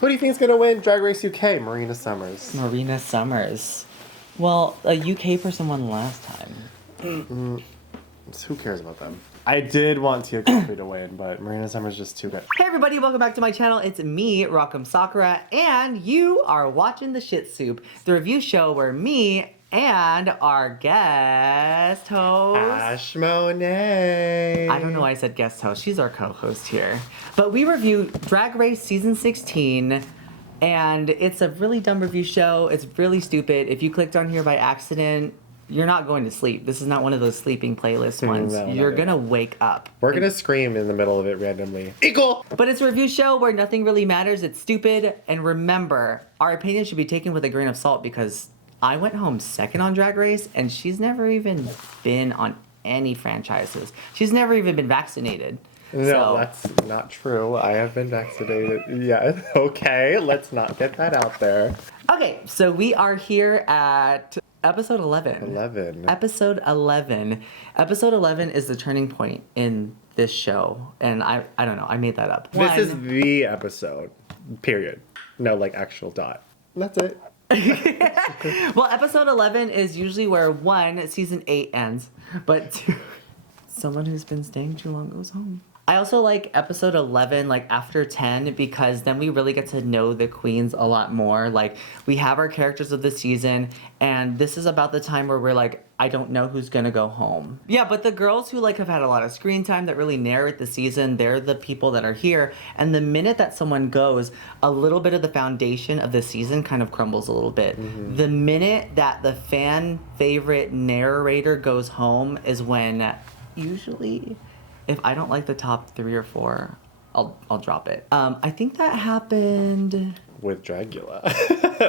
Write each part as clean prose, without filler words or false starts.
Who do you think is going to win Drag Race UK? Marina Summers. Marina Summers. Well, a UK person won last time. Who cares about them? I did want Tia Kofi to win, but Marina Summers is just too good. Hey everybody, welcome back to my channel. It's me, Rock'em Sakura, and you are watching The Shit Soup, the review show where me and our guest host... Ash Monet. I don't know why I said guest host. She's our co-host here. But we review Drag Race Season 16, and it's a really dumb review show. It's really stupid. If you clicked on here by accident, you're not going to sleep. This is not one of those sleeping playlist ones. No, you're gonna wake up. We're gonna scream in the middle of it randomly. Equal! But it's a review show where nothing really matters. It's stupid. And remember, our opinion should be taken with a grain of salt because I went home second on Drag Race and she's never even been on any franchises. She's never even been vaccinated. No, So- that's not true. I have been vaccinated. Yeah, okay, let's not get that out there. Okay, so we are here at episode 11. 11. Episode 11. Episode 11 is the turning point in this show. And I don't know, I made that up. This One- is the episode. Period. No, like, actual dot. That's it. Well, episode 11 is usually where season 8 ends, but two, someone who's been staying too long goes home. I also like episode 11, like after 10, because then we really get to know the queens a lot more. Like, we have our characters of the season, and this is about the time where we're like, I don't know who's gonna go home. Yeah, but the girls who like have had a lot of screen time that really narrate the season, they're the people that are here. And the minute that someone goes, a little bit of the foundation of the season kind of crumbles a little bit. The minute that the fan favorite narrator goes home is when usually, if I don't like the top 3 or 4, I'll drop it. I think that happened. With Dragula.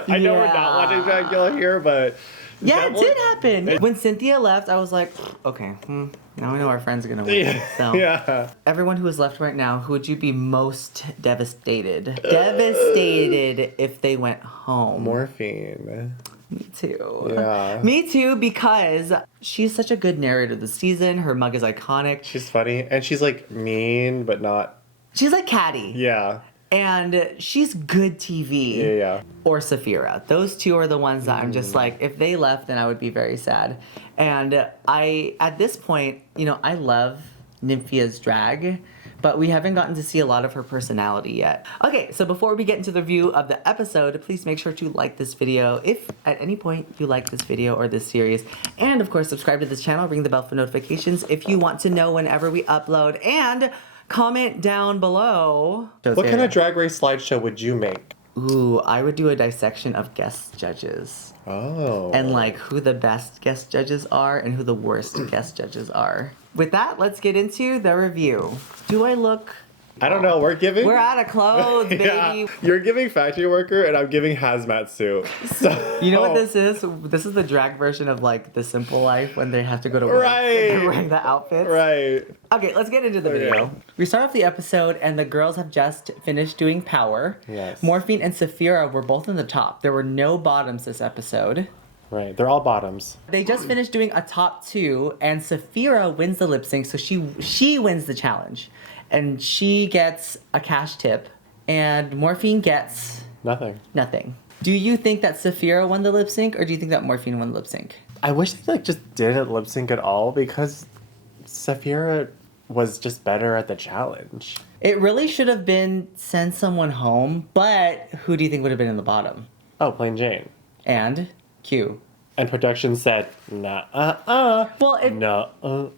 I know we're not watching Dragula here, but... Yeah, that it one- did happen. When Cynthia left, I was like, okay, now I know our friend's gonna win. Yeah. So, Yeah. everyone who is left right now, who would you be most devastated? Devastated if they went home. Morphine. Me too. Yeah. Me too, because she's such a good narrator of the season. Her mug is iconic. She's funny, and she's, like, mean, but not... She's like Caddy. Yeah. And she's good TV. Yeah. Or Saphira. Those two are the ones that I'm just like, if they left, then I would be very sad. And at this point, I love Nymphia's drag, but we haven't gotten to see a lot of her personality yet. Okay, so before we get into the review of the episode, please make sure to like this video if at any point you like this video or this series. And of course, subscribe to this channel, ring the bell for notifications if you want to know whenever we upload. And comment down below. What kind of Drag Race slideshow would you make? Ooh, I would do a dissection of guest judges. Oh. And like who the best guest judges are and who the worst guest judges are. With that, let's get into the review. Do I look... I don't know, We're out of clothes, baby. Yeah. You're giving factory worker, and I'm giving hazmat suit. So... You know what this is? This is the drag version of like The Simple Life when they have to go to work. Right. And they're wearing the outfits. Right. Okay, let's get into the Okay. video. We start off the episode and the girls have just finished doing Power. Yes. Morphine and Saphira were both in the top. There were no bottoms this episode. Right. They're all bottoms. They just finished doing a top 2 and Saphira wins the lip sync, so she wins the challenge. And she gets a cash tip and Morphine gets Nothing. nothing. Do you think that Saphira won the lip sync or do you think that Morphine won the lip sync? I wish they just didn't lip sync at all because Saphira was just better at the challenge. It really should have been send someone home, but who do you think would have been in the bottom? Oh, Plain Jane. And Q. And production said, nah, Well, if no,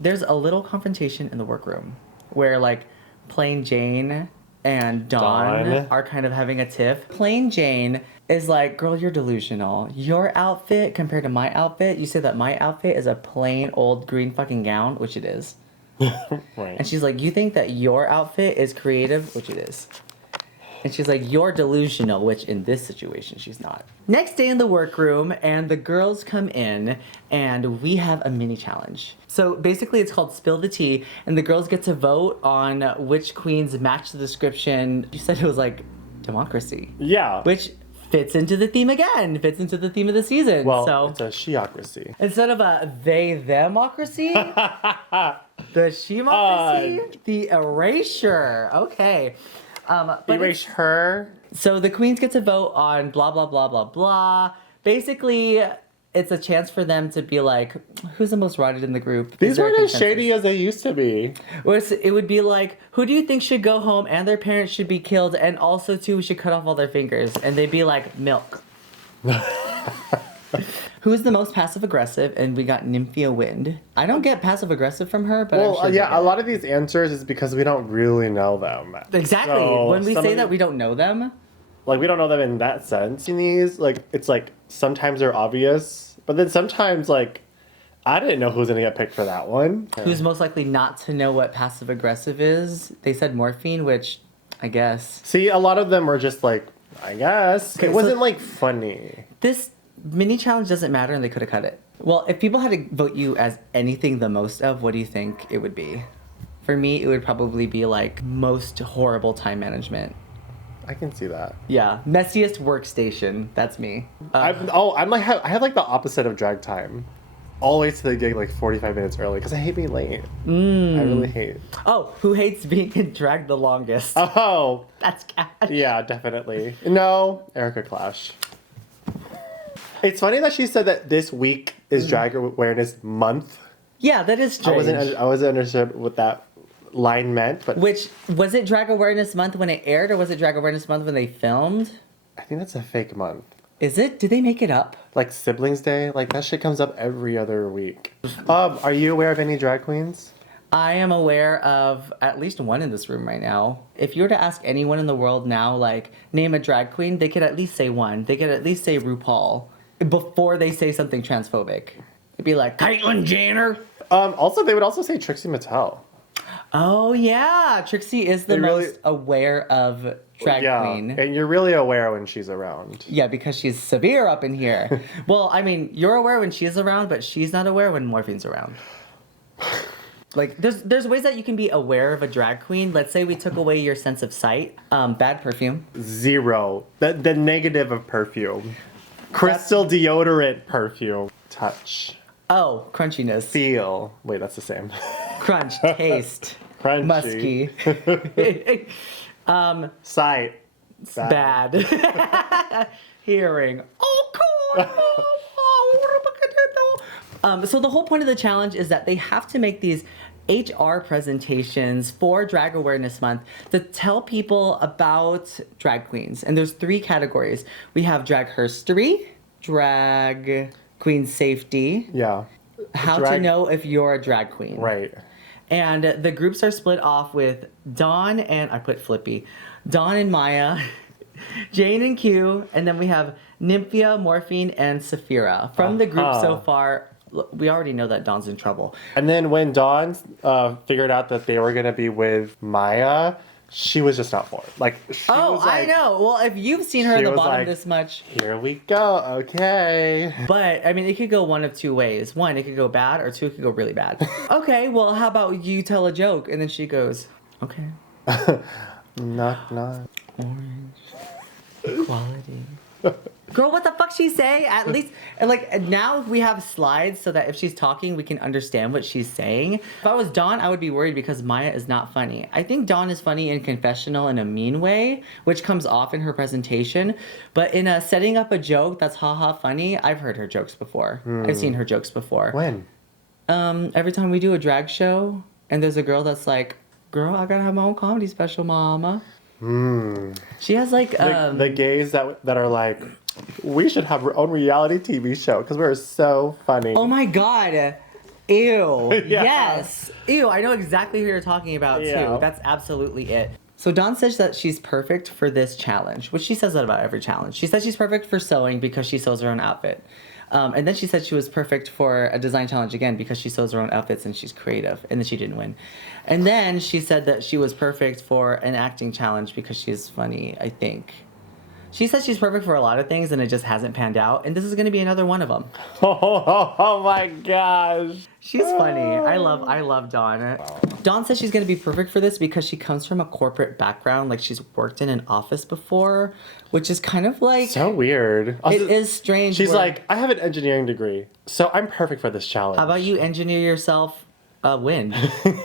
there's a little confrontation in the workroom where like Plain Jane and Dawn Dawn. are kind of having a tiff. Plain Jane is like, girl, you're delusional. Your outfit compared to my outfit, you say that my outfit is a plain old green fucking gown, which it is. Right. And she's like, you think that your outfit is creative, which it is. And she's like, you're delusional, which in this situation, she's not. Next day in the workroom, and the girls come in, and we have a mini challenge. So basically, it's called Spill the Tea, and the girls get to vote on which queens match the description. You said it was like democracy. Yeah. Which fits into the theme again, fits into the theme of the season. Well, so it's a sheocracy. instead of a they-themocracy, the shemocracy, the erasure. Okay. But Erase her. so the queens get to vote on blah, blah, blah, blah, blah. Basically, it's a chance for them to be like, who's the most rotted in the group? These weren't as shady as they used to be. It would be like, who do you think should go home and their parents should be killed, and also too, we should cut off all their fingers? And they'd be like, milk. Who's the most passive aggressive? And we got Nymphia Wind. I don't get passive aggressive from her, but I'm sure they yeah, get a it. lot of these answers is because we don't really know them. Exactly. So, when we some say of that the- we don't know them, Like, we don't know them in that sense. In these, like, it's like, sometimes they're obvious, but then sometimes, like, I didn't know who was gonna get picked for that one. who's most likely not to know what passive aggressive is? They said Morphine, which I guess. See, a lot of them were just like, I guess. Okay, It so- wasn't, like, funny. This mini challenge doesn't matter and they could have cut it. Well, if people had to vote you as anything the most of, what do you think it would be? For me, it would probably be like most horrible time management. I can see that. Yeah, messiest workstation. That's me. I'm like, I have, like, the opposite of drag time. Always to the gig, like, 45 minutes early, because I hate being late. I really hate. Oh, who hates being in drag the longest? Oh, That's Cat. yeah, definitely. No, Erica Clash. It's funny that she said that this week is Drag Awareness Month. Yeah, that is strange. I wasn't understood what that line meant, but Which, was it Drag Awareness Month when it aired, or was it Drag Awareness Month when they filmed? I think that's a fake month. Is it? Did they make it up? Like Siblings Day, like that shit comes up every other week. Are you aware of any drag queens? I am aware of at least one in this room right now. If you were to ask anyone in the world now, like, name a drag queen, they could at least say one. They could at least say RuPaul before they say something transphobic. It'd be like, Caitlyn Jenner. Also, they would also say Trixie Mattel. Oh, yeah. Trixie is the They most really- aware of drag queen. and you're really aware when she's around. Yeah, because she's severe up in here. Well, I mean, you're aware when she's around, but she's not aware when Morphine's around. Like, there's ways that you can be aware of a drag queen. Let's say we took away your sense of sight. Bad perfume. Zero. The negative of perfume. Crystal deodorant perfume. Touch. Oh, crunchiness. Feel. Wait, that's the same. Crunch. Taste. Crunchy. Musky. Sight. Bad. Hearing. Oh, cool. So the whole point of the challenge is that they have to make these HR presentations for Drag Awareness Month to tell people about drag queens. And there's 3 categories. We have drag herstory, drag queen safety, Yeah. how to Drag- know if you're a drag queen. Right. And the groups are split off with Dawn and, I put Flippy, Dawn and Maya, Jane and Q, and then we have Nymphia, Morphine, and Saphira. From the group so far, we already know that Dawn's in trouble. And then when Dawn figured out that they were going to be with Maya, she was just not for it. Like, she Oh, was like, I know. Well, if you've seen her she at the was bottom like- this much, Here we go. Okay. but I mean, it could go one of 2 ways. One, it could go bad, or 2, it could go really bad. Okay, well, how about you tell a joke? And then she goes, okay. Knock, knock. Orange. Equality. Girl, what the fuck she say? At least, and like, now we have slides so that if she's talking, we can understand what she's saying. If I was Dawn, I would be worried because Maya is not funny. I think Dawn is funny in confessional in a mean way, which comes off in her presentation. But in a setting up a joke that's haha funny, I've heard her jokes before. I've seen her jokes before. When? Every time we do a drag show, and there's a girl that's like, girl, I gotta have my own comedy special, mama. She has like, The gays that are like, we should have our own reality TV show because we're so funny. oh my god. Ew. Yeah. Yes. Ew, I know exactly who you're talking about Yeah. too. That's absolutely it. So Dawn says that she's perfect for this challenge, which she says that about every challenge. She says she's perfect for sewing because she sews her own outfit. And then she said she was perfect for a design challenge again because she sews her own outfits and she's creative. And then she didn't win. And then she said that she was perfect for an acting challenge because she's funny, I think. She says she's perfect for a lot of things and it just hasn't panned out. And this is going to be another one of them. Oh my gosh. She's funny. I love Dawn. Dawn says she's going to be perfect for this because she comes from a corporate background. Like, she's worked in an office before, which is kind of like... So weird. it Also, is strange. She's where- like, I have an engineering degree, so I'm perfect for this challenge. How about you engineer yourself a win?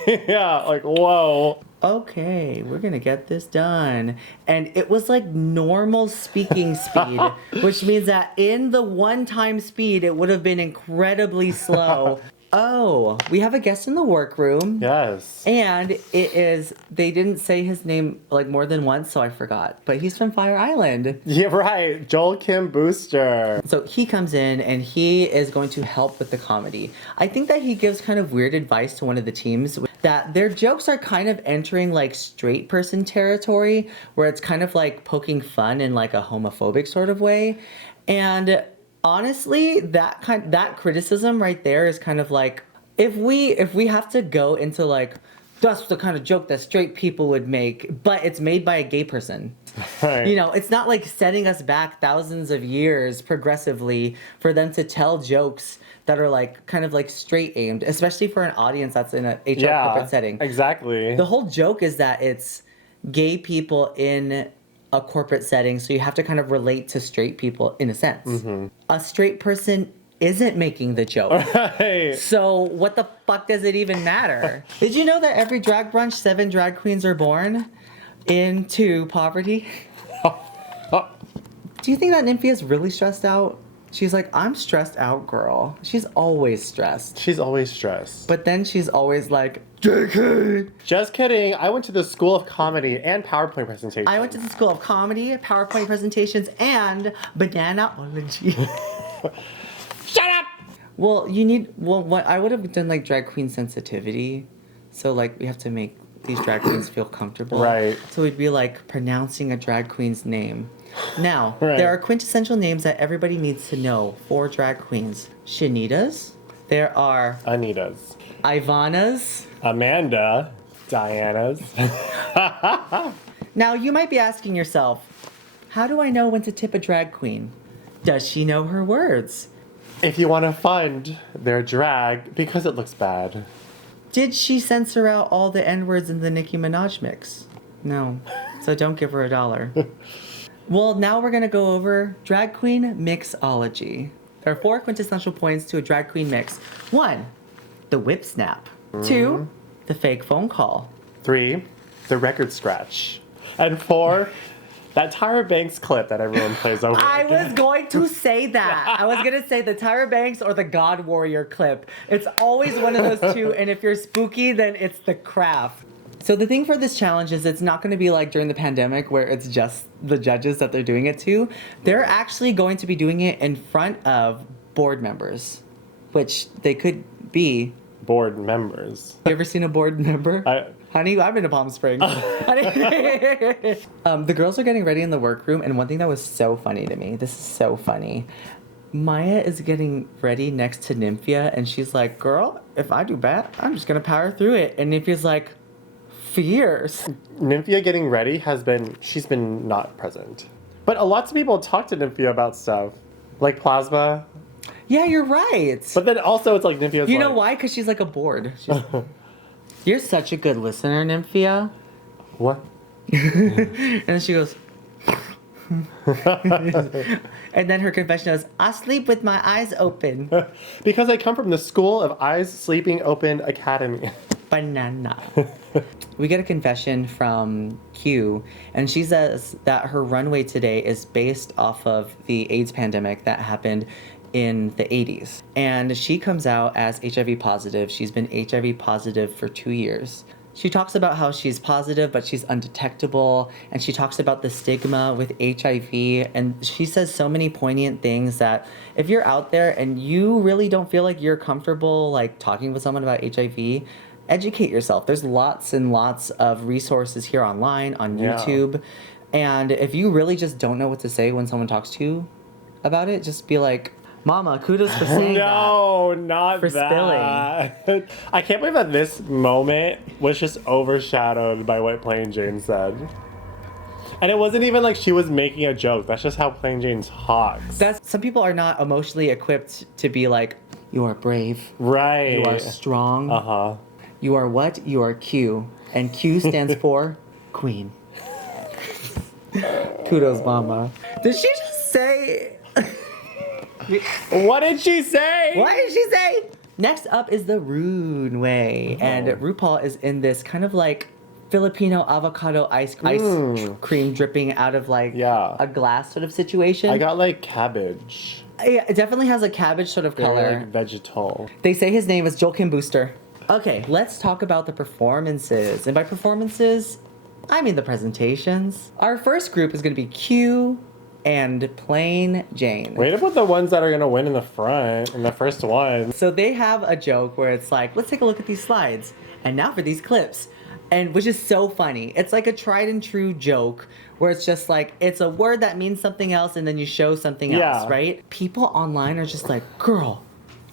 Yeah, like, whoa. okay, we're gonna get this done. And it was like normal speaking speed, which means that in the one-time speed, it would have been incredibly slow. Oh, we have a guest in the workroom. Yes. And they didn't say his name like more than once, so I forgot. But he's from Fire Island. Yeah, right. Joel Kim Booster. So he comes in and he is going to help with the comedy. I think that he gives kind of weird advice to one of the teams that their jokes are kind of entering like straight person territory, where it's kind of like poking fun in like a homophobic sort of way. And honestly, that criticism right there is kind of like, if we have to go into like, that's the kind of joke that straight people would make, but it's made by a gay person. Right. You know, it's not like setting us back thousands of years progressively for them to tell jokes that are like kind of like straight aimed, especially for an audience that's in a HR corporate setting. Exactly. The whole joke is that it's gay people in a corporate setting, so you have to kind of relate to straight people in a sense. Mm-hmm. A straight person isn't making the joke. Right. So what the fuck does it even matter? Did you know that every drag brunch, 7 drag queens are born into poverty? Do you think that Nymphia is really stressed out? She's like, I'm stressed out, girl. She's always stressed. She's always stressed. But then she's always like, JK! Just kidding. I went to the School of Comedy and PowerPoint presentation. I went to the School of Comedy, PowerPoint presentations, and Bananaology. Shut up! Well, what I would have done like drag queen sensitivity. So like we have to make these drag queens feel comfortable. Right. So we'd be like pronouncing a drag queen's name. Now, Right. there are quintessential names that everybody needs to know for drag queens. Shanitas. There are Anita's. Ivanas. Amanda. Diana's. Now, you might be asking yourself, how do I know when to tip a drag queen? Does she know her words? If you want to fund their drag because it looks bad. Did she censor out all the N-words in the Nicki Minaj mix? No. So don't give her $1. Well, now we're going to go over drag queen mixology. There are 4 quintessential points to a drag queen mix. 1, the whip snap. 2, the fake phone call. 3, the record scratch. And 4, that Tyra Banks clip that everyone plays over. I again. was going to say that. I was going to say the Tyra Banks or the God Warrior clip. It's always one of those two, and if you're spooky, then it's the craft. So the thing for this challenge is it's not going to be like during the pandemic where it's just the judges that they're doing it to. They're actually going to be doing it in front of board members, which they could be. Board members. You ever seen a board member? Honey, I've been to Palm Springs. The girls are getting ready in the workroom, and one thing that was so funny to me, this is so funny. Maya is getting ready next to Nymphia, and she's like, girl, if I do bad, I'm just going to power through it. And Nymphia's like, fierce. Nymphia getting ready she's been not present. But lots of people talk to Nymphia about stuff. Like Plasma. Yeah, you're right. But then also it's like Nymphia's You know why? Because she's like a board. You're such a good listener, Nymphia. What? And then she goes... And then her confession is, I sleep with my eyes open. Because I come from the School of Eyes Sleeping Open Academy. Banana. We get a confession from Q, and she says that her runway today is based off of the AIDS pandemic that happened in the 80s. And she comes out as HIV positive. She's been HIV positive for 2 years. She talks about how she's positive, but she's undetectable. And she talks about the stigma with HIV. And she says so many poignant things that if you're out there and you really don't feel like you're comfortable like talking with someone about HIV, educate yourself. There's lots and lots of resources here online, on YouTube. And if you really just don't know what to say when someone talks to you about it, just be like, Mama, kudos for saying No, that. not For that. I can't believe that this moment was just overshadowed by what Plain Jane said. And it wasn't even like she was making a joke. That's just how Plain Jane talks. Some people are not emotionally equipped to be like, you are brave. Right. You are strong. Uh-huh. You are what? You are Q. And Q stands for Queen. Kudos, Mama. Did she just say... What did she say? What did she say? Next up is the Runway. And RuPaul is in this kind of like Filipino avocado ice cream dripping out of like Yeah. a glass sort of situation. I got like cabbage. Yeah, it definitely has a cabbage sort of Very color. like vegetal. They say his name is Joel Kim Booster. Okay, let's talk about the performances. And by performances, I mean the presentations. Our first group is going to be Q and Plain Jane. Wait about the ones that are gonna win in the front, in the first one. So they have a joke where it's like, let's take a look at these slides. And now for these clips. And which is so funny. It's like a tried and true joke where it's just like, it's a word that means something else and then you show something else, right? People online are just like, girl,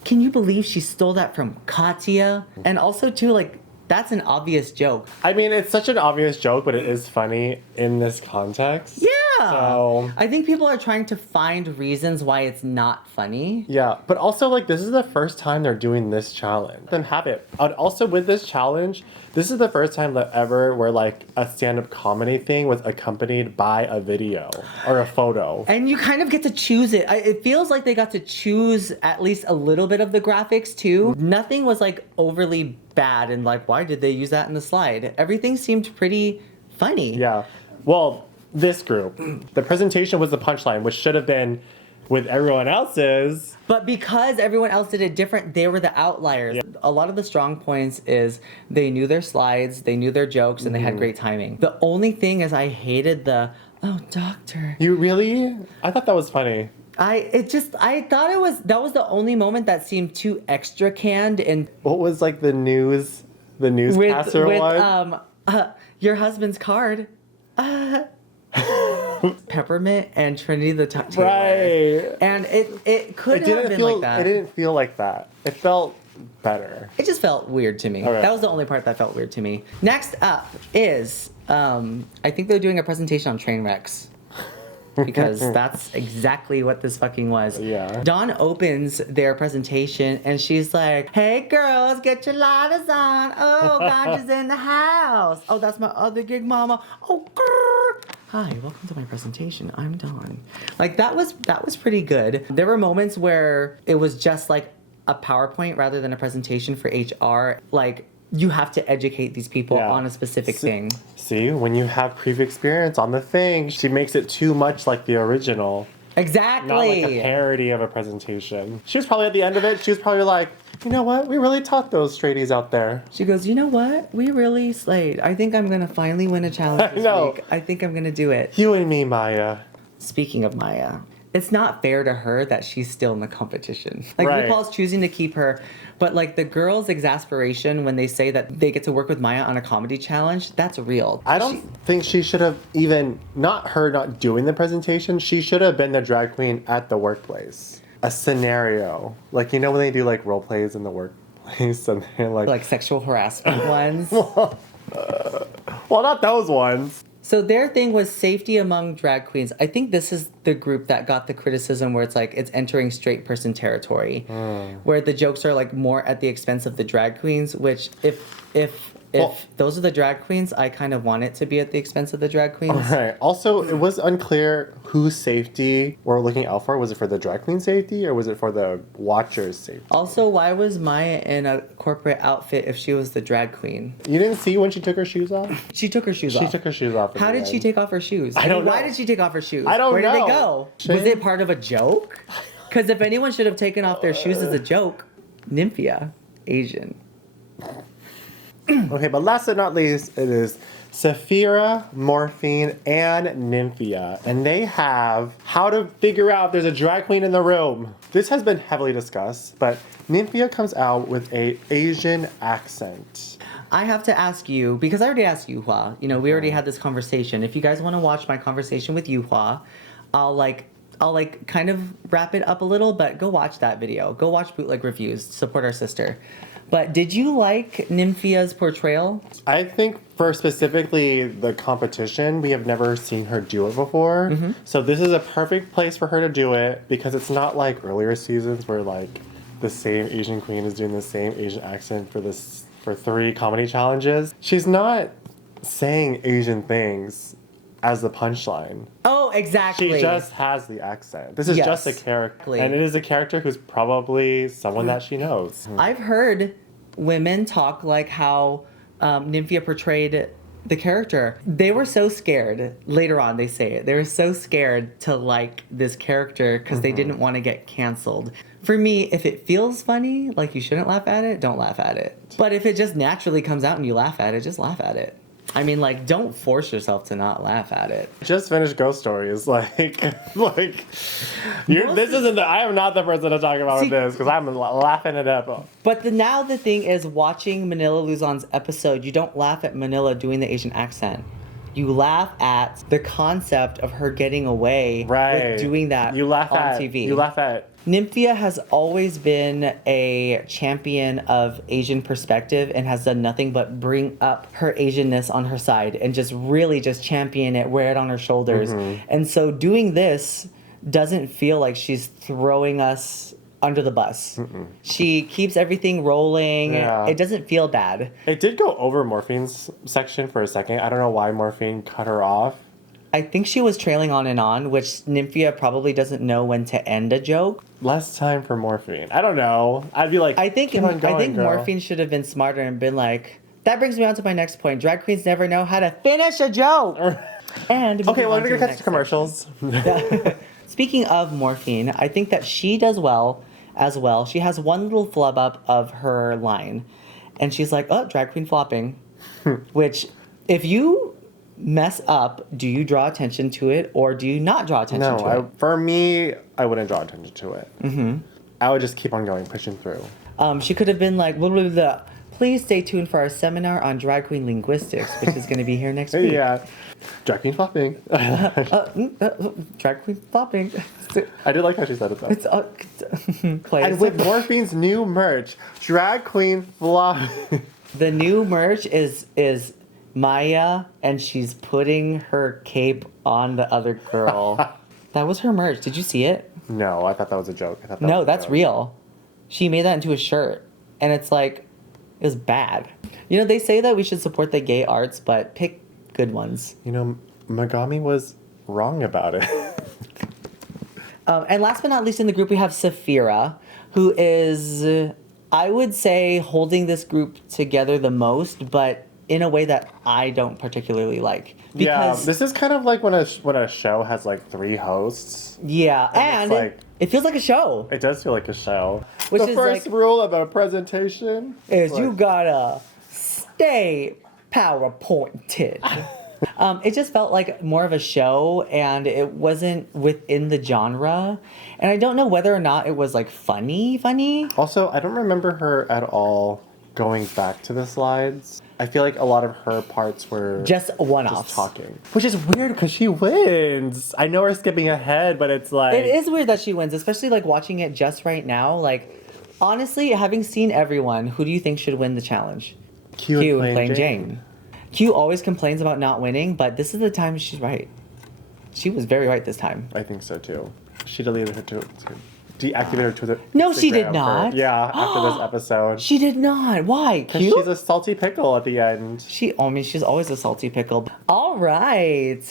can you believe she stole that from Katya? And also too, like, that's an obvious joke. I mean, it's such an obvious joke, but it is funny in this context. Yeah. So I think people are trying to find reasons why it's not funny. yeah, but also like this is the first time they're doing this challenge. Then have it. And also with this challenge, this is the first time that ever where like a stand-up comedy thing was accompanied by a video or a photo. And you kind of get to choose it. It feels like they got to choose at least a little bit of the graphics too. Nothing was like overly bad and like, why did they use that in the slide? Everything seemed pretty funny. Yeah. Well, this group, the presentation was the punchline, which should have been with everyone else's. But because everyone else did it different, they were the outliers. Yeah. A lot of the strong points is they knew their slides, they knew their jokes, and they had great timing. The only thing is I hated the, oh, doctor. You really? I thought that was funny. I thought that was the only moment that seemed too extra canned and What was like the newscaster one? Your husband's card. Peppermint and Trinity the Taylor. Right. And it could have been like that. It didn't feel like that. It felt better. It just felt weird to me. Okay. That was the only part that felt weird to me. Next up is, I think they're doing a presentation on train wrecks. Because that's exactly what this fucking was. Yeah. Dawn opens their presentation and she's like, hey girls, get your lighters on. Oh, Ganja's in the house. Oh, that's my other gig mama. Oh, grrr. Hi, welcome to my presentation. I'm Dawn. Like that was pretty good. There were moments where it was just like a PowerPoint rather than a presentation for HR. Like you have to educate these people on a specific thing. See, when you have previous experience on the thing, she makes it too much like the original. Exactly. Not like a parody of a presentation. She was probably at the end of it, she was probably like, you know what? We really taught those straighties out there. She goes, you know what? We really slayed. I think I'm going to finally win a challenge this week. I think I'm going to do it. You and me, Maya. Speaking of Maya, it's not fair to her that she's still in the competition. Like, Right. RuPaul's choosing to keep her, but like the girls' exasperation when they say that they get to work with Maya on a comedy challenge, that's real. I don't think she should have even, not her not doing the presentation, she should have been the drag queen at the workplace. A scenario. Like, you know when they do like role plays in the workplace and they're Like sexual harassment ones. well, not those ones. So their thing was safety among drag queens. I think this is the group that got the criticism where it's like it's entering straight person territory, where the jokes are like more at the expense of the drag queens. Which if those are the drag queens, I kind of want it to be at the expense of the drag queens. Right. Also, it was unclear whose safety we're looking out for. Was it for the drag queen safety or was it for the watcher's safety? Also, why was Maya in a corporate outfit if she was the drag queen? You didn't see when she took her shoes off? She took her shoes off. She took her shoes off. How did she take off her shoes? I don't know. Why did she take off her shoes? I don't Where did they know. go? Was it part of a joke? Because if anyone should have taken off their shoes as a joke, Nymphia, Asian. Okay, but last but not least, it is Saphira, Morphine, and Nymphia. And they have how to figure out if there's a drag queen in the room. This has been heavily discussed, but Nymphia comes out with a Asian accent. I have to ask you, because I already asked Yuhua. You know, we already had this conversation. If you guys want to watch my conversation with Yuhua, I'll kind of wrap it up a little, but go watch that video. Go watch Bootleg Reviews. Support our sister. But did you like Nymphia's portrayal? I think for specifically the competition, we have never seen her do it before. Mm-hmm. So this is a perfect place for her to do it because it's not like earlier seasons where like the same Asian queen is doing the same Asian accent for 3 comedy challenges. She's not saying Asian things as the punchline. Oh, exactly. She just has the accent. This is Yes. just a character. Exactly. And it is a character who's probably someone that she knows. I've heard women talk like how Nymphia portrayed the character. They were so scared. Later on, they say it. They were so scared to like this character because they didn't want to get canceled. For me, if it feels funny, like you shouldn't laugh at it, don't laugh at it. But if it just naturally comes out and you laugh at it, just laugh at it. I mean, like, don't force yourself to not laugh at it. Just finished Ghost Stories. Like, this isn't I am not the person to talk about this because I'm laughing it up. But now the thing is, watching Manila Luzon's episode, you don't laugh at Manila doing the Asian accent. You laugh at the concept of her getting away with doing that you laugh on at, TV. You laugh at. Nymphia has always been a champion of Asian perspective and has done nothing but bring up her Asianness on her side and just really just champion it, wear it on her shoulders. And so doing this doesn't feel like she's throwing us under the bus. She keeps everything rolling. Yeah. It doesn't feel bad. It did go over Morphine's section for a second. I don't know why Morphine cut her off. I think she was trailing on, which Nymphia probably doesn't know when to end a joke. Less time for Morphine. I don't know. I'd be like, I think keep on going, girl. Morphine should have been smarter and been like, that brings me on to my next point. Drag queens never know how to finish a joke. And okay, well, we're gonna cut to commercials. Speaking of Morphine, I think that she does well as well. She has one little flub up of her line, and she's like, "Oh, drag queen flopping," which, if you mess up, do you draw attention to it or do you not draw attention to it? For me, I wouldn't draw attention to it. I would just keep on going, pushing through. She could have been like, blah, blah, blah. Please stay tuned for our seminar on drag queen linguistics, which is going to be here next week. Yeah. Drag queen flopping. Drag queen flopping. I did like how she said it though. It's and with Morphine's new merch, drag queen flop. The new merch is Maya, and she's putting her cape on the other girl. That was her merch. Did you see it? No, I thought that was a joke. No, that's real. She made that into a shirt, and it's like, it was bad. You know, they say that we should support the gay arts, but pick good ones. You know, Megami was wrong about it. And last but not least in the group, we have Saphira, who is, I would say, holding this group together the most, but in a way that I don't particularly like. Because, this is kind of like when a show has like 3 hosts. Yeah, and like, it feels like a show. It does feel like a show. Which the is first like, rule of a presentation is you gotta stay PowerPointed. It just felt like more of a show, and it wasn't within the genre. And I don't know whether or not it was like funny. Also, I don't remember her at all going back to the slides. I feel like a lot of her parts were just one-offs. Just talking. Which is weird because she wins. I know we're skipping ahead, but it's like... It is weird that she wins, especially like watching it just right now. Like, honestly, having seen everyone, who do you think should win the challenge? Q and Plain Jane. Q always complains about not winning, but this is the time she's right. She was very right this time. I think so too. She deleted her Twitter. Deactivated her Twitter. No, she did not. After this episode. She did not. Why? Because she's a salty pickle at the end. She's always a salty pickle. All right.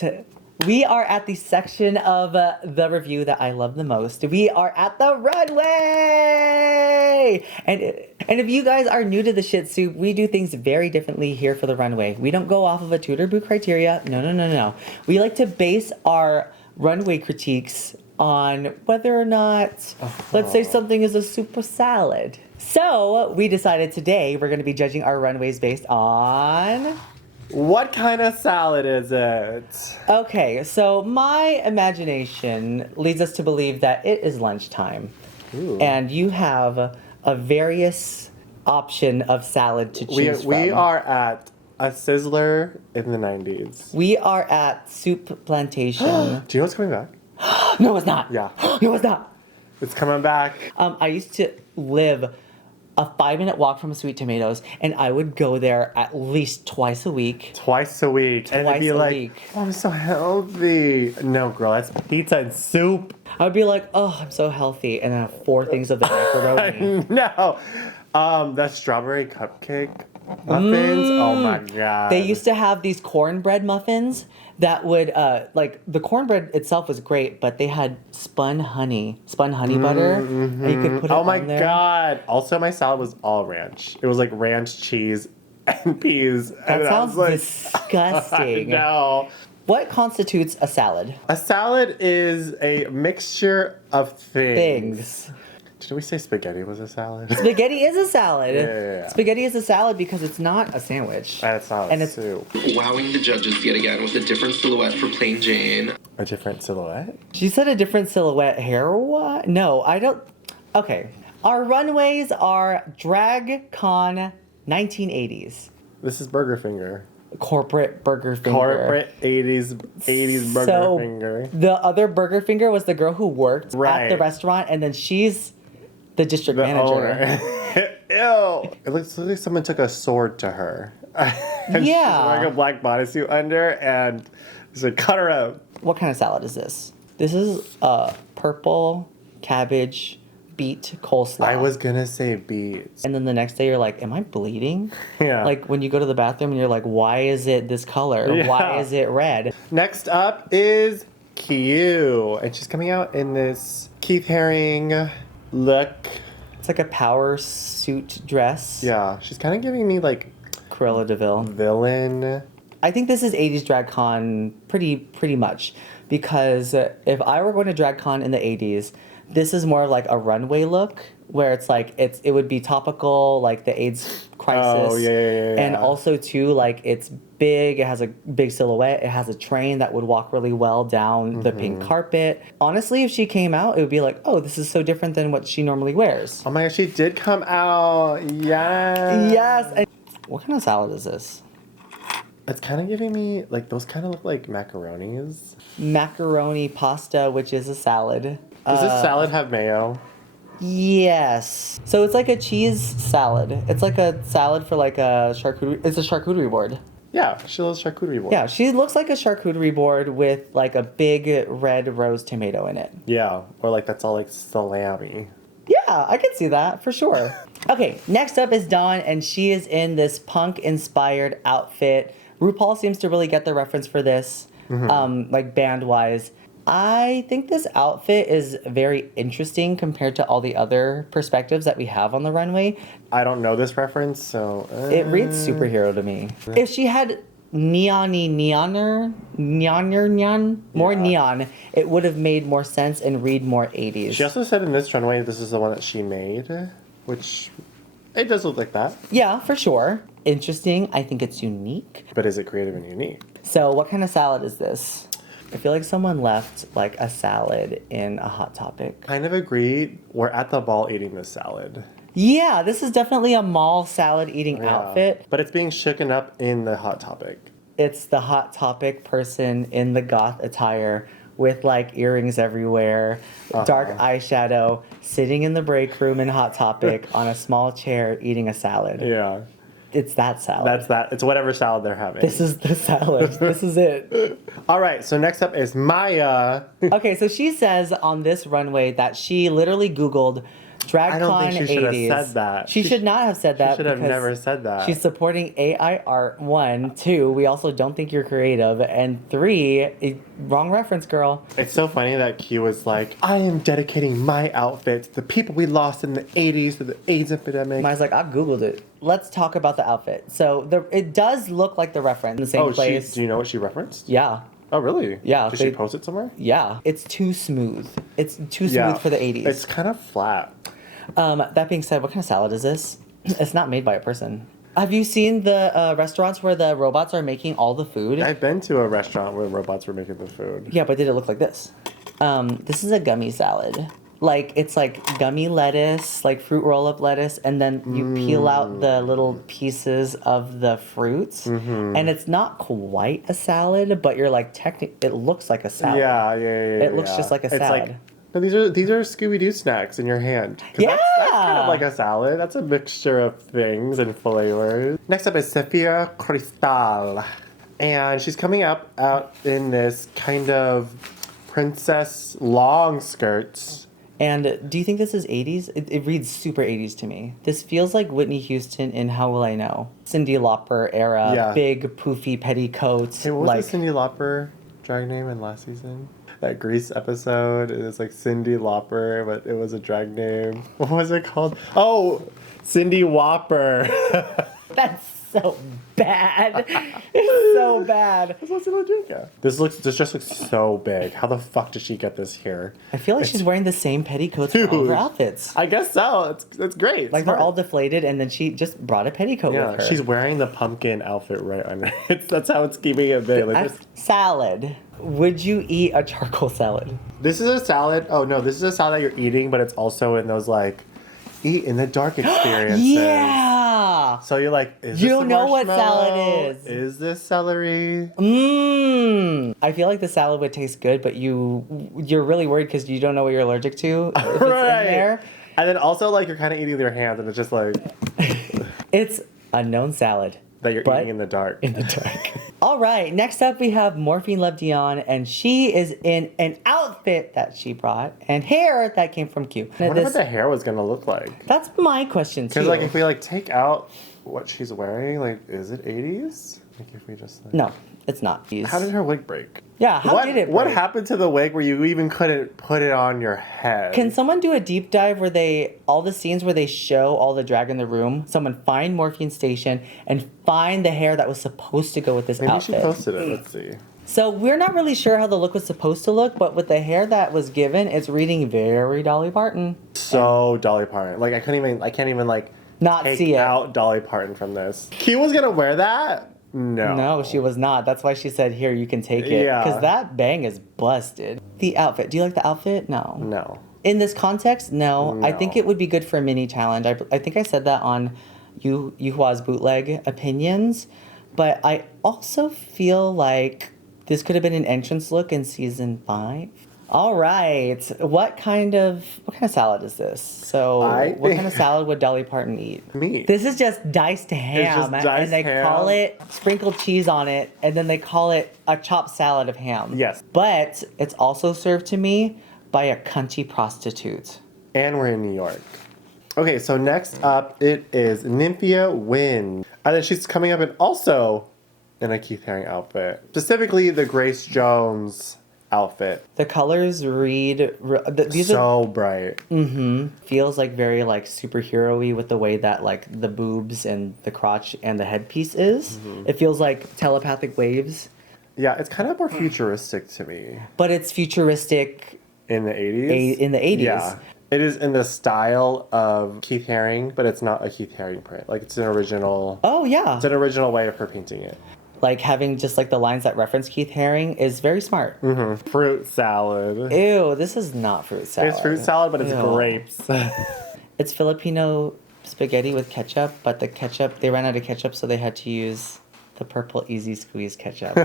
We are at the section of the review that I love the most. We are at the runway! And if you guys are new to the shit soup, we do things very differently here for the runway. We don't go off of a Tudor Boo criteria. No. We like to base our runway critiques on whether or not, let's say something is a super salad. So we decided today we're going to be judging our runways based on... What kind of salad is it? Okay, so my imagination leads us to believe that it is lunchtime. Ooh. And you have a various option of salad to choose from. We are at a Sizzler in the 90s. We are at Soup Plantation. Do you know what's coming back? No, it's not. Yeah. No, it's not. It's coming back. I used to live a 5-minute walk from Sweet Tomatoes, and I would go there at least twice a week. Twice a week. And it'd be like, oh, I'm so healthy. No, girl, that's pizza and soup. I would be like, oh, I'm so healthy, and then have 4 things of the macaroni. No. The strawberry cupcake muffins. Oh my god. They used to have these cornbread muffins that would like the cornbread itself was great, but they had spun honey butter, and you could put it oh my on there. god. Also, my salad was all ranch. It was like ranch, cheese, and peas. That And sounds I disgusting. know. What constitutes a salad? A salad is a mixture of things. Things. Did we say spaghetti was a salad? Spaghetti is a salad. Yeah. Spaghetti is a salad because it's not a sandwich. And it's not And a it's- soup. Wowing the judges yet again with a different silhouette for Plain Jane. A different silhouette? She said a different silhouette hair. What? No, I don't. Okay. Our runways are DragCon 1980s. This is Burger Finger. Corporate Burger Finger. Corporate 80s Burger So, Finger. The other Burger Finger was the girl who worked at Right. the restaurant, and then she's the district The manager. owner. Ew. It looks like someone took a sword to her. And Yeah. She's wearing a black bodysuit under and said, cut her out. What kind of salad is this? This is purple cabbage beet coleslaw. I was gonna say beets. And then the next day you're like, am I bleeding? Yeah. Like when you go to the bathroom and you're like, why is it this color? Yeah. Why is it red? Next up is Q. And she's coming out in this Keith Haring look. It's like a power suit dress. Yeah, she's kind of giving me like Cruella DeVille. villain. I think this is 80s DragCon pretty much, because if I were going to DragCon in the 80s, this is more of like a runway look where it's like it would be topical, like the AIDS crisis. Oh, yeah. And also too, like it's big, it has a big silhouette, it has a train that would walk really well down the pink carpet. Honestly, if she came out, it would be like, oh, this is so different than what she normally wears. Oh my gosh, she did come out. Yes. Yes. And what kind of salad is this? It's kind of giving me like those kind of look like macaronis. Macaroni pasta, which is a salad. Does this salad have mayo? Yes. So it's like a cheese salad. It's like a salad for like a charcuterie. It's a charcuterie board. Yeah, she loves charcuterie board. Yeah, she looks like a charcuterie board with like a big red rose tomato in it. Yeah, or like that's all like salami. Yeah, I can see that for sure. Okay, next up is Dawn, and she is in this punk-inspired outfit. RuPaul seems to really get the reference for this, like band-wise. I think this outfit is very interesting compared to all the other perspectives that we have on the runway. I don't know this reference, so It reads superhero to me. If she had more Yeah. neon, it would have made more sense and read more 80s. She also said in this runway this is the one that she made, which it does look like that. Yeah, for sure. Interesting. I think it's unique. But is it creative and unique? So what kind of salad is this? I feel like someone left like a salad in a Hot Topic. Kind of agreed. We're at the ball eating this salad. Yeah, this is definitely a mall salad eating Yeah. outfit. But it's being shooken up in the Hot Topic. It's the Hot Topic person in the goth attire with like earrings everywhere, dark eyeshadow, sitting in the break room in Hot Topic on a small chair eating a salad. Yeah. It's that salad. That's that. It's whatever salad they're having. This is the salad. This is it. All right, so next up is Maya. Okay, so she says on this runway that she literally Googled DragCon 80s. I don't think she should have said that. She should not have said that. She should have because never said that. She's supporting AI art, 1. 2, we also don't think you're creative. And 3, wrong reference, girl. It's so funny that Q was like, I am dedicating my outfit to the people we lost in the 80s, to the AIDS epidemic. Maya's like, I Googled it. Let's talk about the outfit. So it does look like the reference in the same oh, place. do you know what she referenced? Yeah. Oh, really? Yeah, Did they- she post it somewhere? Yeah. It's too smooth. It's too smooth for the 80s. It's kind of flat. That being said, what kind of salad is this? It's not made by a person. Have you seen the restaurants where the robots are making all the food? I've been to a restaurant where robots were making the food. Yeah, but did it look like this? This is a gummy salad. Like, it's like gummy lettuce, like fruit roll-up lettuce, and then you peel out the little pieces of the fruits. And it's not quite a salad, but you're like, it looks like a salad. Yeah. It looks just like a It's salad. no, these are Scooby-Doo snacks in your hand. 'Cause that's kind of like a salad. That's a mixture of things and flavors. Next up is Sophia Cristal. And she's coming out in this kind of princess long skirts. And do you think this is 80s? It reads super 80s to me. This feels like Whitney Houston in How Will I Know? Cyndi Lauper era, Yeah. big poofy petticoats. Hey, what was like, the Cyndi Lauper drag name in last season? That Grease episode. It was like Cyndi Lauper, but it was a drag name. What was it called? Oh, Cyndi Whopper. That's so bad. It's so bad. This just looks so big. How the fuck did she get this here? I feel like she's wearing the same petticoats for all of her outfits. I guess so. It's great. Like they're all deflated, and then she just brought a petticoat with her. She's wearing the pumpkin outfit right under it. That's how it's keeping it big. Like Salad. Would you eat a charcoal salad? this is a salad. Oh no, this is a salad that you're eating, but it's also in those like eat in the dark experiences. Yeah. So you're like, is You this don't a know what salad marshmallow? is. Is this celery? I feel like the salad would taste good, but you're really worried because you don't know what you're allergic to. If it's in there. And then also like you're kind of eating with your hands, and it's just like It's a known salad. that you're But eating in the dark. in the dark. All right, next up we have Morphine Love Dion, and she is in an outfit that she brought and hair that came from Q. I wonder what the hair was gonna look like. That's my question too. Because like if we like take out what she's wearing, like is it 80s? Like if we just like... No, it's not. How did her wig break? Yeah, how did it break? What happened to the wig where you even couldn't put it on your head? Can someone do a deep dive where all the scenes where they show all the drag in the room, someone find Morphine Station and find the hair that was supposed to go with this Maybe outfit? she posted it. Let's see. So we're not really sure how the look was supposed to look, but with the hair that was given, it's reading very Dolly Parton. So Dolly Parton. Like I can't even like Not take see it. out Dolly Parton from this. Q was gonna wear that? No. No, she was not. That's why she said, here, you can take it. Yeah. Because that bang is busted. The outfit. Do you like the outfit? No. No. In this context, no. I think No. it would be good for a mini challenge. I think I said that on Yuhua's bootleg opinions. But I also feel like this could have been an entrance look in season 5. All right. What kind of salad is this? So, what kind of salad would Dolly Parton eat? Meat. This is just diced ham, just diced and they ham. call it sprinkled cheese on it, and then they call it a chopped salad of ham. Yes. But it's also served to me by a cunty prostitute. And we're in New York. Okay, so next up it is Nymphia Wynn. And then she's coming up also in a Keith Haring outfit. Specifically the Grace Jones outfit. The colors read these So bright. feels like very like superhero-y with the way that like the boobs and the crotch and the headpiece is. It feels like telepathic waves, Yeah, it's kind of more futuristic to me. but it's futuristic In the 80s? in the 80s. Yeah. It is in the style of Keith Haring, but it's not a Keith Haring print. Like it's an original Oh yeah. it's an original way of her painting it. Like having just like the lines that reference Keith Haring is very smart. Fruit salad. Ew, this is not fruit salad. It's fruit salad, but it's Ew. grapes. It's Filipino spaghetti with ketchup, but the ketchup, they ran out of ketchup, so they had to use the purple Easy Squeeze ketchup.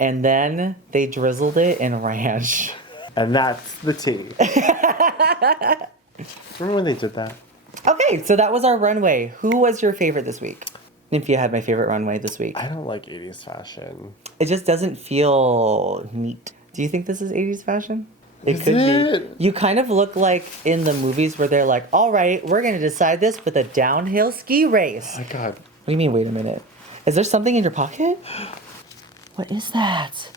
And then they drizzled it in ranch. And that's the tea. Remember when they did that? Okay, so that was our runway. Who was your favorite this week? Nymphia had my favorite runway this week. I don't like 80s fashion. It just doesn't feel neat. Do you think this is 80s fashion? Is it? You kind of look like in the movies where they're like, all right, we're going to decide this with a downhill ski race. Oh my god. What do you mean, wait a minute? Is there something in your pocket? What is that?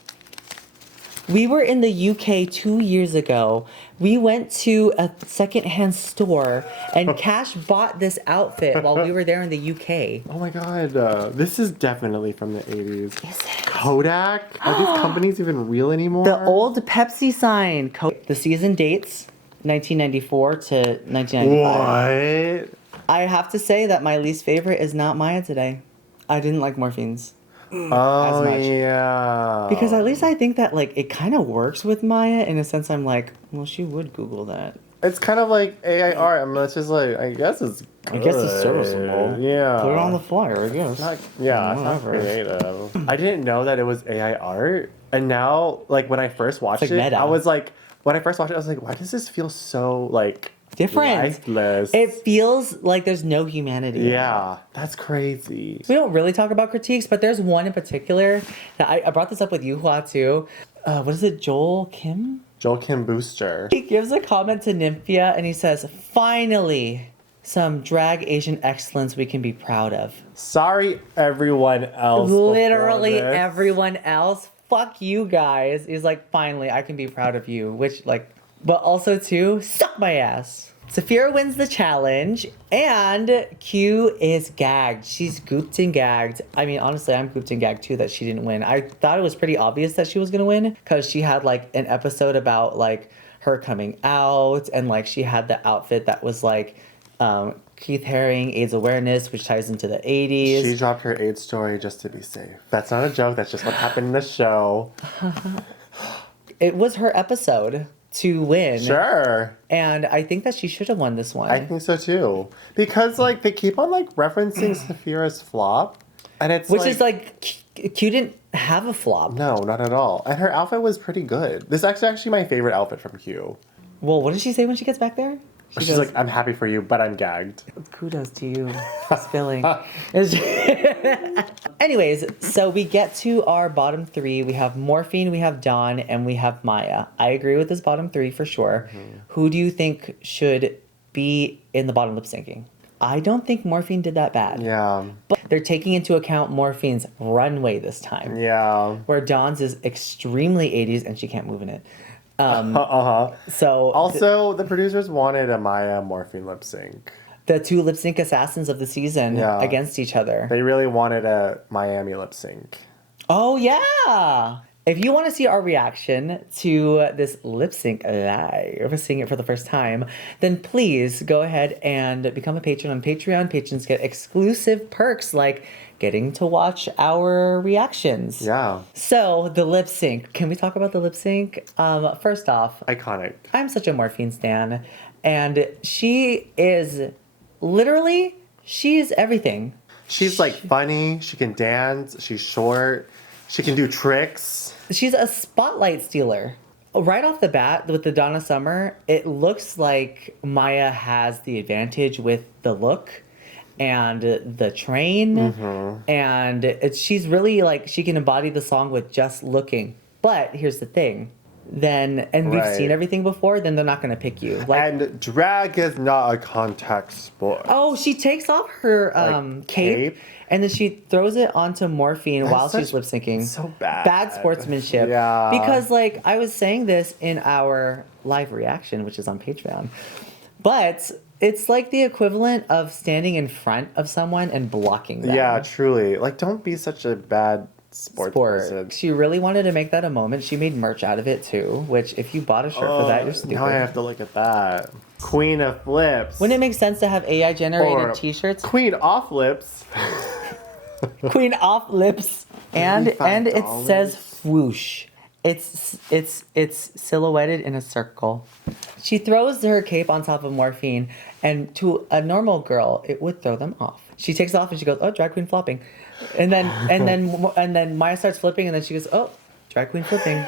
We were in the UK 2 years ago. We went to a secondhand store and Cash bought this outfit while we were there in the UK. Oh my god. This is definitely from the 80s. Is it? Kodak? Are these companies even real anymore? The old Pepsi sign. The season dates, 1994 to 1995. What? I have to say that my least favorite is not Maya today. I didn't like Morphine's. Oh, much. yeah. Because at least I think that like it kind of works with Maya in a sense. I'm like, well, she would Google that. It's kind of like AIR. I mean, it's just like, I guess it's good. I guess it's serviceable. Yeah. Put it on the flyer, I guess. Not, yeah, it's not Whatever. creative. I didn't know that it was AI art. And now, like, when I first watched It's like it, meta. I was like, when I first watched it, I was like, why does this feel so, like, Different. lifeless? It feels like there's no humanity. Yeah, that's crazy. We don't really talk about critiques, but there's one in particular that I brought this up with Yuhua too. What is it, Joel Kim? Joel Kim Booster. He gives a comment to Nymphia and he says, finally, some drag Asian excellence we can be proud of. Sorry, everyone else. Literally before this. everyone else. Fuck you guys. He's like, finally, I can be proud of you. Which, like, But also too, suck my ass. Saphira wins the challenge, and Q is gagged. She's gooped and gagged. I mean, honestly, I'm gooped and gagged too that she didn't win. I thought it was pretty obvious that she was gonna win because she had like an episode about like her coming out, and like she had the outfit that was like Keith Haring, AIDS awareness, which ties into the 80s. She dropped her AIDS story just to be safe. That's not a joke. That's just what happened in the show. It was her episode to win. Sure. And I think that she should have won this one. I think so too. Because like they keep on like referencing Saphira's flop. And it's Which is like Q didn't have a flop. No, not at all. And her outfit was pretty good. This is actually my favorite outfit from Q. Well, what does she say when she gets back there? She's like, I'm happy for you, but I'm gagged. Kudos to you for spilling. Anyways, so we get to our bottom three. We have Morphine, we have Dawn, and we have Maya. I agree with this bottom three for sure. Mm-hmm. Who do you think should be in the bottom lip syncing? I don't think Morphine did that bad. Yeah. But they're taking into account Morphine's runway this time. Yeah. Where Dawn's is extremely 80s and she can't move in it. So also, the producers wanted a Maya Morphine lip sync. The two lip sync assassins of the season against each other. They really wanted a Miami lip sync. Oh yeah! If you want to see our reaction to this lip sync live, seeing it for the first time, then please go ahead and become a patron on Patreon. Patrons get exclusive perks like getting to watch our reactions. Yeah. So, the lip sync. Can we talk about the lip sync? First off, iconic. I'm such a Morphine stan. And she is literally, she's everything. She's like funny. She can dance. She's short. She can do tricks. She's a spotlight stealer. Right off the bat with the Donna Summer, it looks like Maya has the advantage with the look and the train, and she's really like, she can embody the song with just looking. But here's the thing, we've seen everything before, then they're not going to pick you. And drag is not a contact sport. Oh, she takes off her cape and then she throws it onto Morphine while she's lip syncing. So bad. Bad sportsmanship. Yeah. Because like I was saying this in our live reaction, which is on Patreon, but it's like the equivalent of standing in front of someone and blocking them. Yeah, truly. Like, don't be such a bad sport person. She really wanted to make that a moment. She made merch out of it too, which if you bought a shirt for that, you're stupid. Now I have to look at that. Queen of Flips. Wouldn't it make sense to have AI generated t-shirts? Queen off lips. Queen off lips. And it says whoosh. It's silhouetted in a circle. She throws her cape on top of Morphine, and to a normal girl, it would throw them off. She takes it off and she goes, "Oh, drag queen flopping," and then Maya starts flipping, and then she goes, "Oh, drag queen flipping."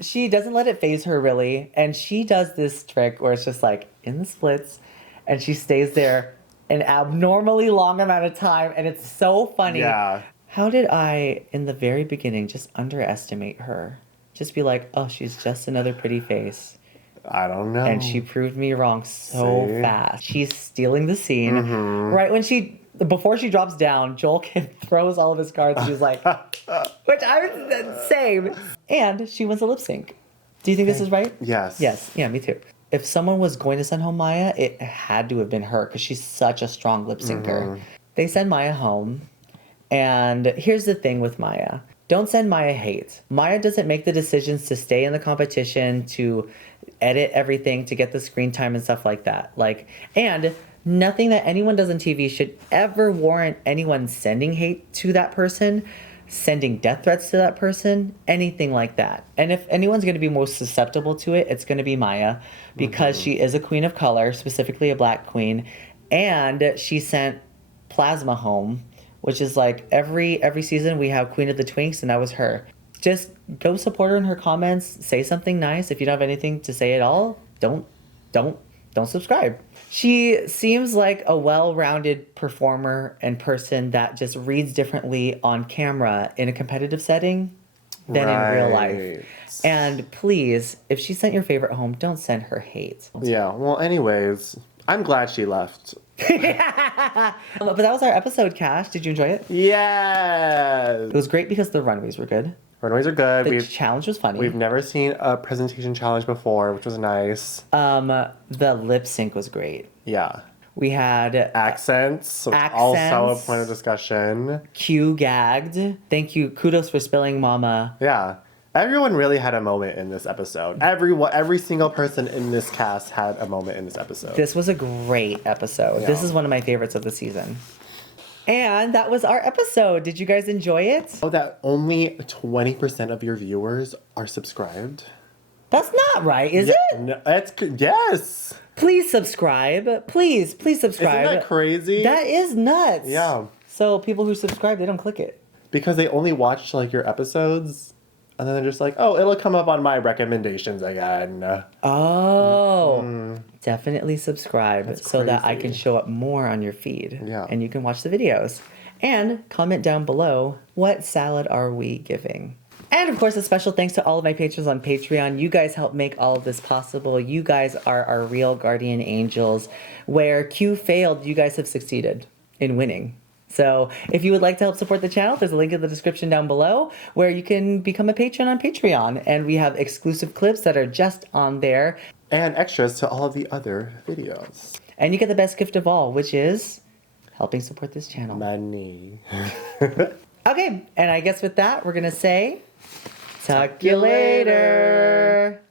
She doesn't let it phase her really, and she does this trick where it's just like in the splits, and she stays there an abnormally long amount of time, and it's so funny. Yeah. How did I, in the very beginning, just underestimate her? Just be like, oh, she's just another pretty face. I don't know. And she proved me wrong so fast. She's stealing the scene. Right when before she drops down, Joel Kim throws all of his cards. She's like, which I was same. And she wins a lip sync. Do you think this is right? Yes. Yes. Yeah, me too. If someone was going to send home Maya, it had to have been her because she's such a strong lip syncer. They send Maya home. And here's the thing with Maya. Don't send Maya hate. Maya doesn't make the decisions to stay in the competition, to edit everything, to get the screen time and stuff like that. And nothing that anyone does on TV should ever warrant anyone sending hate to that person, sending death threats to that person, anything like that. And if anyone's going to be most susceptible to it, it's going to be Maya, because she is a queen of color, specifically a black queen, and she sent Plasma home, which is like every season we have Queen of the Twinks, and that was her. Just go support her in her comments, say something nice. If you don't have anything to say at all, don't subscribe. She seems like a well-rounded performer and person that just reads differently on camera in a competitive setting than in real life. And please, if she sent your favorite home, don't send her hate. Yeah, well, anyways, I'm glad she left. But that was our episode, Cash. Did you enjoy it? Yes. It was great because the runways were good. Runways are good. The challenge was funny. We've never seen a presentation challenge before, which was nice. The lip sync was great. Yeah. We had Accents. Accents. Also a point of discussion. Q gagged. Thank you. Kudos for spilling mama. Yeah. Everyone really had a moment in this episode. Every single person in this cast had a moment in this episode. This was a great episode. Yeah. This is one of my favorites of the season. And that was our episode. Did you guys enjoy it? Oh, that only 20% of your viewers are subscribed? That's not right, is it? No, yes. Please subscribe. Please subscribe. Isn't that crazy? That is nuts. Yeah. So people who subscribe, they don't click it. Because they only watch like your episodes, and then they're just like, oh, it'll come up on my recommendations again. Oh. Definitely subscribe That's so that I crazy. can show up more on your feed. Yeah. And you can watch the videos. And comment down below, what salad are we giving? And of course, a special thanks to all of my patrons on Patreon. You guys help make all of this possible. You guys are our real guardian angels. Where Q failed, you guys have succeeded in winning. So if you would like to help support the channel, there's a link in the description down below where you can become a patron on Patreon. And we have exclusive clips that are just on there. And extras to all of the other videos. And you get the best gift of all, which is helping support this channel. Money. Okay, and I guess with that, we're going to say, talk to you later.